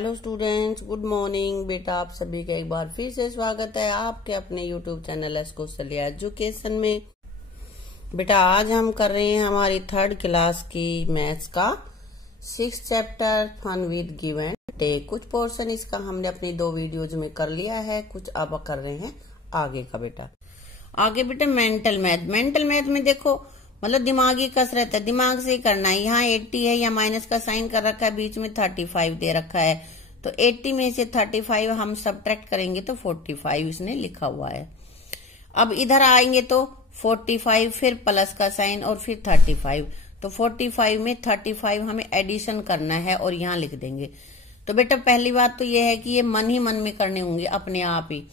Hello students, good morning. बेटा आप सभी का एक बार फिर से स्वागत है आपके अपने यूट्यूब चैनल एस्कोसलिया एजुकेशन में। बेटा आज हम कर रहे हैं हमारी थर्ड क्लास की मैथ्स का 6th chapter fun with give and take. कुछ पोर्शन इसका हमने अपनी 2 वीडियोज में कर लिया है, कुछ अब कर रहे हैं आगे का। बेटा आगे बेटा मेंटल मैथ में देखो मतलब दिमागी कसरत है, दिमाग से ही करना है। यहाँ 80 है या माइनस का साइन कर रखा है, बीच में 35 दे रखा है, तो 80 में से 35 हम सब्ट्रैक्ट करेंगे तो 45 इसने लिखा हुआ है। अब इधर आएंगे तो 45 फिर प्लस का साइन और फिर 35, तो 45 में 35 हमें एडिशन करना है और यहाँ लिख देंगे। तो बेटा पहली बात तो ये है कि ये मन ही मन में करने होंगे अपने आप ही,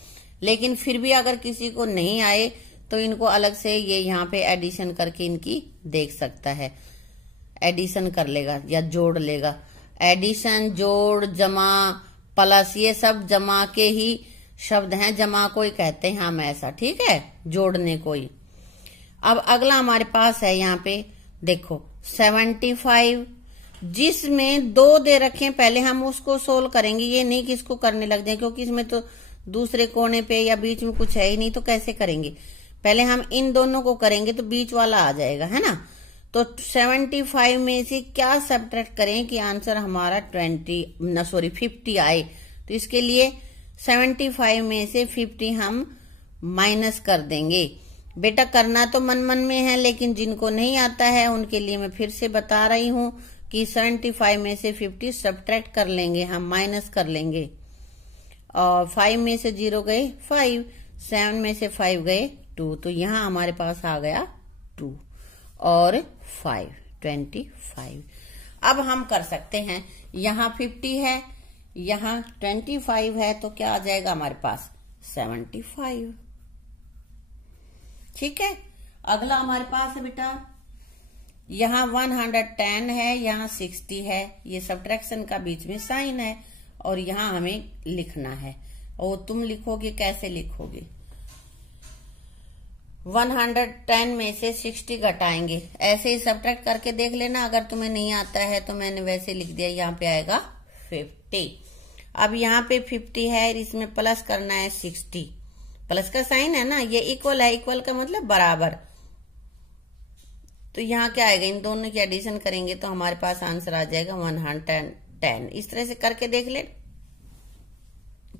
लेकिन फिर भी अगर किसी को नहीं आए तो इनको अलग से ये यहाँ पे एडिशन करके इनकी देख सकता है, एडिशन कर लेगा या जोड़ लेगा। एडिशन, जोड़, जमा, प्लस ये सब जमा के ही शब्द हैं, जमा को ही कहते हैं हम ऐसा, ठीक है, जोड़ने को ही। अब अगला हमारे पास है यहाँ पे देखो 75, जिसमें 2 दे रखे, पहले हम उसको सोल्व करेंगे, ये नहीं कि इसको करने लग जाए क्योंकि इसमें तो दूसरे कोने पे या बीच में कुछ है ही नहीं, तो कैसे करेंगे। पहले हम इन दोनों को करेंगे तो बीच वाला आ जाएगा, है ना। तो 75 में से क्या सब्ट्रैक्ट करें कि आंसर हमारा 50 आए। तो इसके लिए 75 में से 50 हम माइनस कर देंगे। बेटा करना तो मन मन में है, लेकिन जिनको नहीं आता है उनके लिए मैं फिर से बता रही हूं कि 75 में से 50 सब्ट्रैक्ट कर लेंगे, हम माइनस कर लेंगे। और 5 में से 0 गए 5, 7 में से 5 गए 2, तो यहाँ हमारे पास आ गया 2 और 5 25। अब हम कर सकते हैं, यहाँ 50 है, यहाँ 25 है, तो क्या आ जाएगा हमारे पास 75। ठीक है। अगला हमारे पास है बेटा यहाँ 110 है, यहाँ 60 है, ये सब्ट्रैक्शन का बीच में साइन है और यहाँ हमें लिखना है। और तुम लिखोगे, कैसे लिखोगे, 110 में से 60 घटाएंगे, ऐसे ही सब्ट्रैक्ट करके देख लेना। अगर तुम्हें नहीं आता है तो मैंने वैसे लिख दिया, यहाँ पे आएगा 50। अब यहाँ पे 50 है, इसमें प्लस करना है 60, प्लस का साइन है ना, ये इक्वल है, इक्वल का मतलब बराबर। तो यहाँ क्या आएगा, इन दोनों की एडिशन करेंगे तो हमारे पास आंसर आ जाएगा 110। इस तरह से करके देख ले,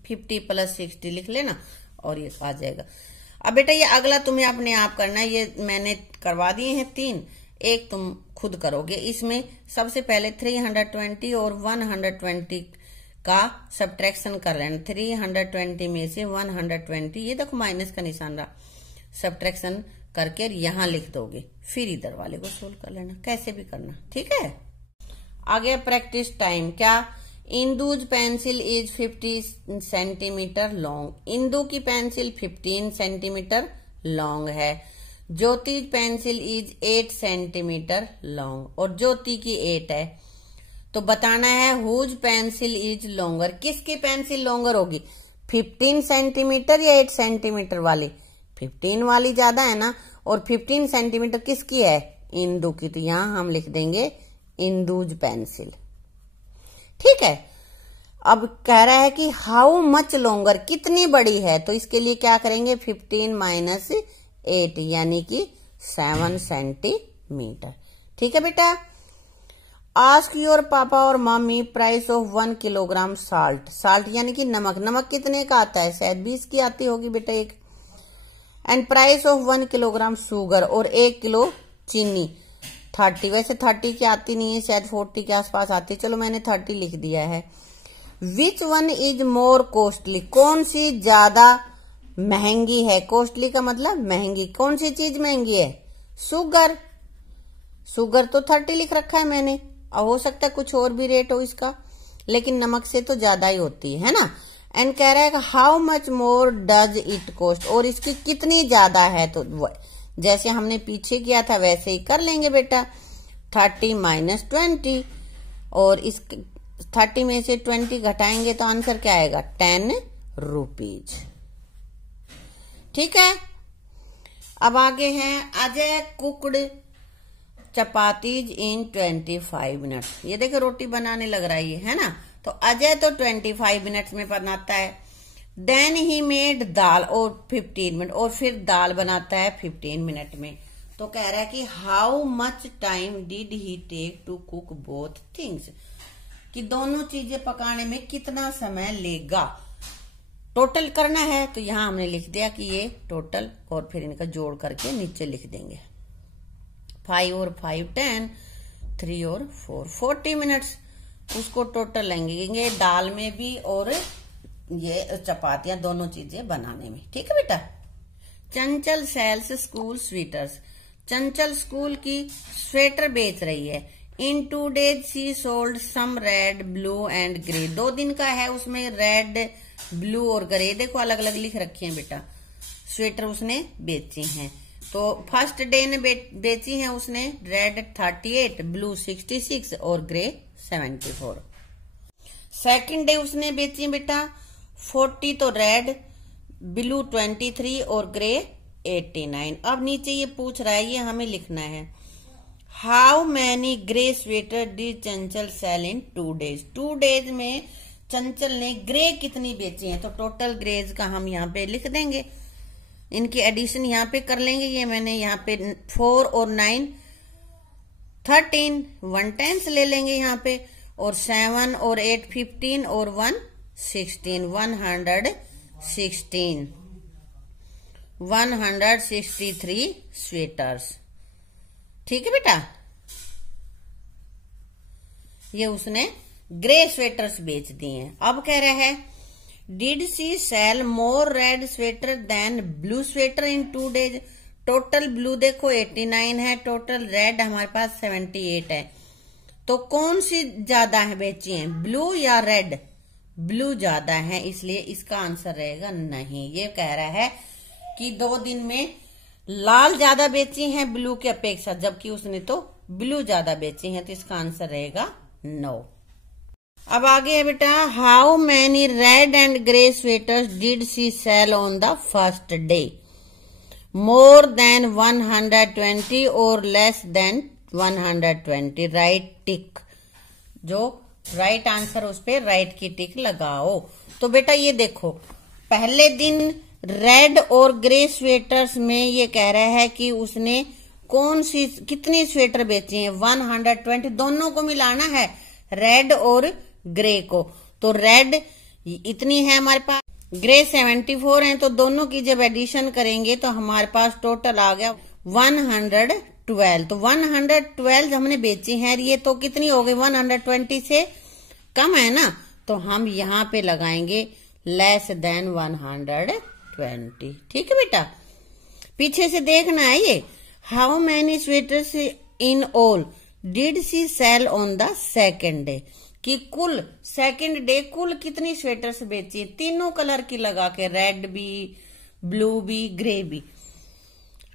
50 + 60 लिख लेना और ये आ जाएगा। अब बेटा ये अगला तुम्हें अपने आप करना है, ये मैंने करवा दिए हैं 3, एक तुम खुद करोगे। इसमें सबसे पहले 320 और 120 का सब्ट्रैक्शन कर रहे हैं। 320 में से 120, ये देखो माइनस का निशान रहा, सब्ट्रैक्शन करके यहाँ लिख दोगे, फिर इधर वाले को सोल्व कर लेना, कैसे भी करना, ठीक है। आगे प्रैक्टिस टाइम। क्या, Indu's pencil is 50 centimetre long. Indu की पेंसिल 15 सेंटीमीटर लॉन्ग है। Jyoti pencil is 8 centimetre long, और ज्योति की 8 है। तो बताना है हुज पेंसिल इज लॉन्गर, किसकी पेंसिल लॉन्गर होगी, 15 सेंटीमीटर या 8 सेंटीमीटर वाली। 15 वाली ज्यादा है ना, और 15 सेंटीमीटर किसकी है, इंदु की, तो यहां हम लिख देंगे इंदुज पेंसिल, ठीक है। अब कह रहा है कि हाउ मच लॉन्गर, कितनी बड़ी है, तो इसके लिए क्या करेंगे, 15 - 8 यानी कि 7 सेंटीमीटर, ठीक है बेटा। आस्क योर पापा और mummy price of 1 kilogram salt. Salt यानी कि नमक, नमक कितने का आता है, शायद 20 की आती होगी बेटा एक। And price of 1 kilogram sugar, और 1 किलो चीनी 30, वैसे 30 की आती नहीं है, शायद 40 के आसपास आती है, चलो मैंने 30 लिख दिया है। Which one is more costly, कौन सी ज्यादा महंगी है, कॉस्टली का मतलब महंगी, कौन सी चीज महंगी है, शुगर। शुगर तो 30 लिख रखा है मैंने, और हो सकता है कुछ और भी रेट हो इसका, लेकिन नमक से तो ज्यादा ही होती है ना। एंड कह रहा है how much more does it cost, और इसकी कितनी ज्यादा है, तो जैसे हमने पीछे किया था वैसे ही कर लेंगे बेटा। 30 - 20, और इस 30 में से 20 घटाएंगे तो आंसर क्या आएगा, 10 रुपीज, ठीक है। अब आगे हैं अजय कुकड चपातीज इन 25 मिनट। ये देखो रोटी बनाने लग रहा है, ना, तो अजय तो 25 मिनट्स में बनाता है। देन ही मेड दाल और 15 मिनट, और फिर दाल बनाता है 15 मिनट में। तो कह रहा है कि how much time did he take to cook both things, कि दोनों चीजें पकाने में कितना समय लेगा। टोटल करना है तो यहां हमने लिख दिया कि ये टोटल, और फिर इनका जोड़ करके नीचे लिख देंगे। 5 और 5 10, 3 और 4 40 मिनट्स, उसको टोटल लेंगे दाल में भी और ये चपातियां दोनों चीजें बनाने में। ठीक है बेटा। Chanchal sells school sweaters, Chanchal school की स्वेटर बेच रही है। In 2 days she sold some red blue and grey, 2 दिन का है, उसमें रेड ब्लू और ग्रे देखो अलग अलग लिख रखे हैं बेटा, स्वेटर उसने बेची हैं। तो फर्स्ट डे ने बेची है उसने रेड 38, ब्लू 66 और ग्रे 74। सेकंड डे उसने बेची है बेटा 40 तो रेड, ब्लू 23 और ग्रे 89। अब नीचे ये पूछ रहा है, ये हमें लिखना है, how many grey sweater did Chanchal cell in 2 days। 2 days में चंचल ने ग्रे कितनी बेची है, तो टोटल ग्रेज का हम यहाँ पे लिख देंगे, इनकी एडिशन यहाँ पे कर लेंगे। ये मैंने यहाँ पे 4 और 9 13 1 10 ले लेंगे यहाँ पे, और 7 और 8 15 और 1 16 163 स्वेटर्स। ठीक है बेटा। ये उसने ग्रे स्वेटर्स बेच दिए हैं। अब कह रहा है did she sell more red sweater than blue sweater in 2 days। Total blue देखो 89 है, टोटल रेड हमारे पास 78 है, तो कौन सी ज्यादा है बेची है, ब्लू या रेड? ब्लू ज्यादा है, इसलिए इसका आंसर रहेगा नहीं। ये कह रहा है कि 2 दिन में लाल ज्यादा बेची हैं ब्लू की अपेक्षा, जबकि उसने तो ब्लू ज्यादा बेची हैं, तो इसका आंसर रहेगा नो। अब आगे है बेटा, how many red and grey sweaters did she sell on the first day, more than 120 और लेस देन 120। राइट टिक, जो राइट आंसर उस पे राइट की टिक लगाओ। तो बेटा ये देखो, पहले दिन रेड और ग्रे स्वेटर्स में ये कह रहा है कि उसने कौन सी कितनी स्वेटर बेची है, 120, दोनों को मिलाना है रेड और ग्रे को। तो रेड इतनी है हमारे पास, ग्रे 74 है, तो दोनों की जब एडिशन करेंगे तो हमारे पास टोटल आ गया 112। तो 112 हमने बेची है, ये तो कितनी हो गई 120 से कम है ना, तो हम यहाँ पे लगाएंगे लेस देन 120। ठीक है बेटा। पीछे से देखना है ये, how many sweaters in all did she sell on the second day, कि कुल सेकेंड डे कुल कितनी स्वेटर्स बेची है, तीनों कलर की लगा के, रेड भी, ब्लू भी, ग्रे भी।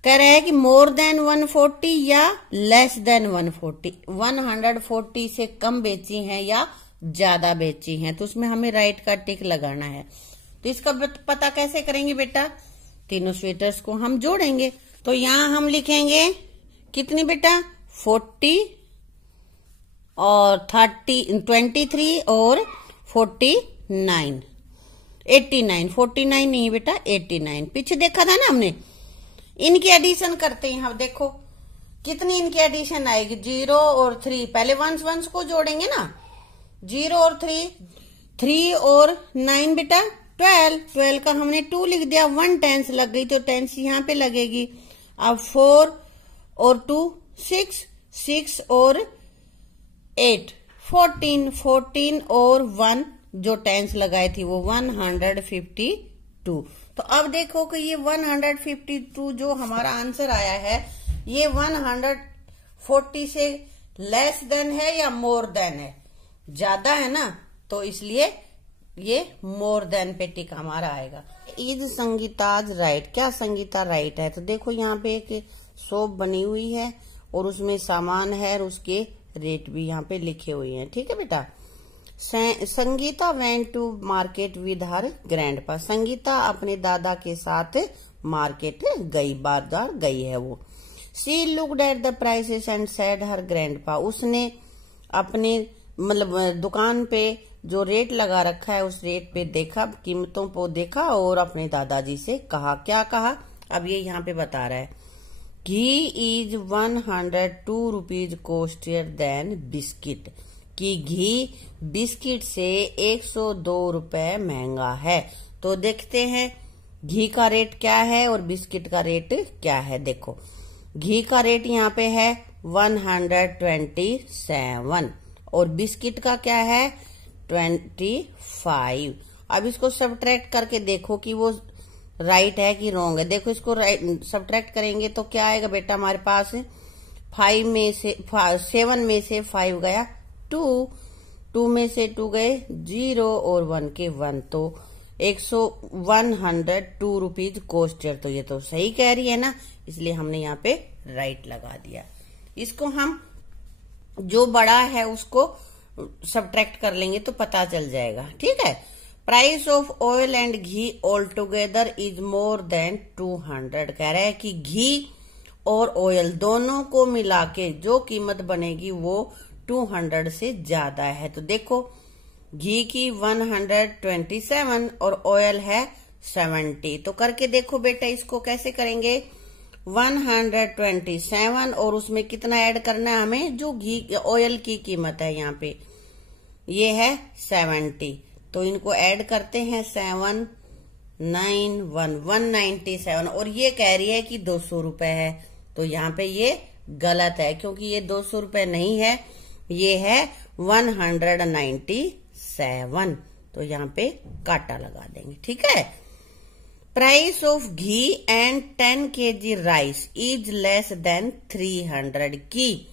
कह रहा है कि मोर देन 140 या लेस देन 140, 140 से कम बेची हैं या ज्यादा बेची हैं, तो उसमें हमें राइट का टिक लगाना है। तो इसका पता कैसे करेंगे बेटा, तीनों स्वेटर्स को हम जोड़ेंगे। तो यहां हम लिखेंगे कितनी बेटा, 40 और 23 और 49, 89, 49 नहीं बेटा 89, पीछे देखा था ना हमने। इनकी एडिशन करते हैं, अब देखो कितनी इनकी एडिशन आएगी, 0 और 3, पहले वंस को जोड़ेंगे ना, 0 और 3 और 9 बेटा 12 का हमने 2 लिख दिया, 1 10 लग गई तो 10 यहाँ पे लगेगी। अब 4 और 2 6 और 8 14 और 1 जो 10 लगाई थी वो 152। तो अब देखो कि ये 152 जो हमारा आंसर आया है, ये 140 से लेस देन है या मोर देन है, ज्यादा है ना, तो इसलिए ये मोर देन पे टिक हमारा आएगा। इज संगीताज राइट, क्या संगीता राइट है? तो देखो यहाँ पे एक शॉप बनी हुई है और उसमें सामान है और उसके रेट भी यहाँ पे लिखे हुए हैं। ठीक है बेटा। Sangeeta went to market with her grandpa, Sangeeta अपने दादा के साथ मार्केट गई, बाजार गई है वो। She looked at the prices and said her grandpa, उसने अपने मतलब दुकान पे जो रेट लगा रखा है उस रेट पे देखा, कीमतों को देखा और अपने दादाजी से कहा। क्या कहा अब ये यहाँ पे बता रहा है, घी इज 102 रुपीज कॉस्टियर देन बिस्किट, कि घी बिस्किट से 102 रुपए महंगा है। तो देखते हैं घी का रेट क्या है और बिस्किट का रेट क्या है। देखो घी का रेट यहाँ पे है 127 और बिस्किट का क्या है 25। अब इसको सब्ट्रैक्ट करके देखो कि वो राइट है कि रॉन्ग है। देखो इसको सब्ट्रैक्ट करेंगे तो क्या आएगा बेटा, हमारे पास 7 में से 5 गया 2 में से 2 गए 0 और 1 के 1, तो 102 रुपीज कॉस्टियर। तो ये तो सही कह रही है ना, इसलिए हमने यहाँ पे राइट लगा दिया। इसको हम जो बड़ा है उसको सब्ट्रैक्ट कर लेंगे तो पता चल जाएगा। ठीक है, price of oil and ghee all together is more than 200। कह रहा है कि घी और ऑयल दोनों को मिला के जो कीमत बनेगी वो 200 से ज्यादा है। तो देखो घी की 127 और ऑयल है 70। तो करके देखो बेटा, इसको कैसे करेंगे, 127 और उसमें कितना ऐड करना है हमें, जो घी ऑयल की कीमत है यहाँ पे ये है 70। तो इनको ऐड करते हैं 7 9 1 197 और ये कह रही है कि 200 रुपए है। तो यहाँ पे ये गलत है क्योंकि ये 200 रुपए नहीं है, ये है 197। तो यहाँ पे काटा लगा देंगे। ठीक है, price of ghee and 10 kg rice is less than 300, की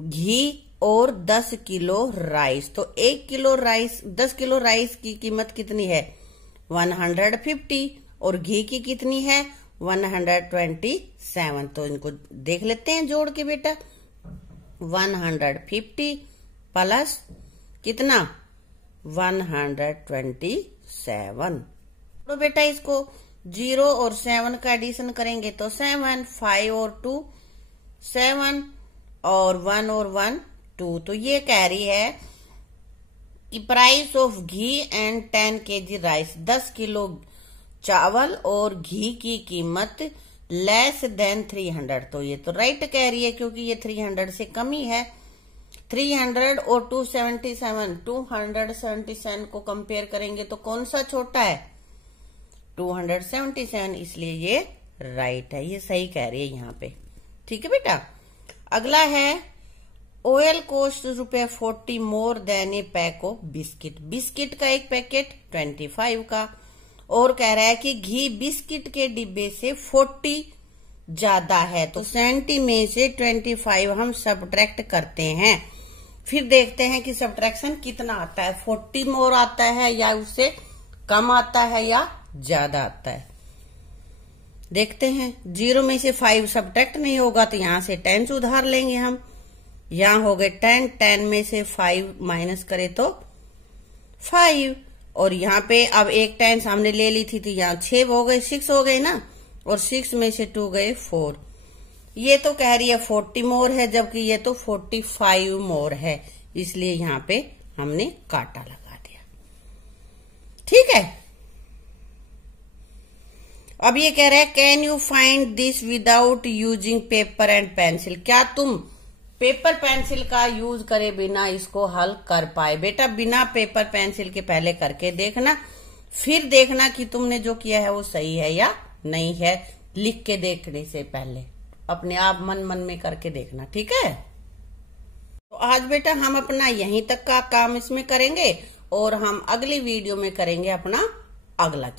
घी और 10 किलो राइस। तो 1 किलो राइस 10 किलो राइस की कीमत कितनी है 150 और घी की कितनी है 127। तो इनको देख लेते हैं जोड़ के बेटा, 150 प्लस कितना 127। तो बेटा इसको 0 और 7 का एडिशन करेंगे तो 7 5 और 2 7 और 1 और 1 2। तो ये कह रही है कि price of ghee and 10 kg rice, 10 kilo चावल और घी की कीमत लेस देन 300। तो ये तो राइट कह रही है क्योंकि ये 300 से कम ही है। 300 और 277 को कंपेयर करेंगे तो कौन सा छोटा है 277, इसलिए ये राइट है, ये सही कह रही है यहाँ पे। ठीक है बेटा, अगला है oil cost ₹40 more than A pack of biscuit. Biscuit का एक पैकेट 25 का और कह रहा है कि घी बिस्किट के डिब्बे से 40 ज्यादा है। तो 70 में से 25 हम सब्ट्रैक्ट करते हैं, फिर देखते हैं कि सब्ट्रैक्शन कितना आता है, 40 मोर आता है या उससे कम आता है या ज्यादा आता है। देखते हैं, 0 में से 5 सब्ट्रैक्ट नहीं होगा तो यहां से 10 उधार लेंगे हम। यहां हो गए 10 में से 5 माइनस करे तो 5 और यहाँ पे अब एक 10 सामने ले ली थी तो यहाँ 6 हो गए 6 हो गए ना, और 6 में से 2 गए 4। ये तो कह रही है 40 मोर है जबकि ये तो 45 मोर है, इसलिए यहाँ पे हमने काटा लगा दिया। ठीक है, अब ये कह रहा है can you find this without using paper and pencil. क्या तुम पेपर पेंसिल का यूज करे बिना इसको हल कर पाए। बेटा बिना पेपर पेंसिल के पहले करके देखना, फिर देखना कि तुमने जो किया है वो सही है या नहीं है। लिख के देखने से पहले अपने आप मन मन में करके देखना। ठीक है, तो आज बेटा हम अपना यहीं तक का काम इसमें करेंगे और हम अगली वीडियो में करेंगे अपना अगला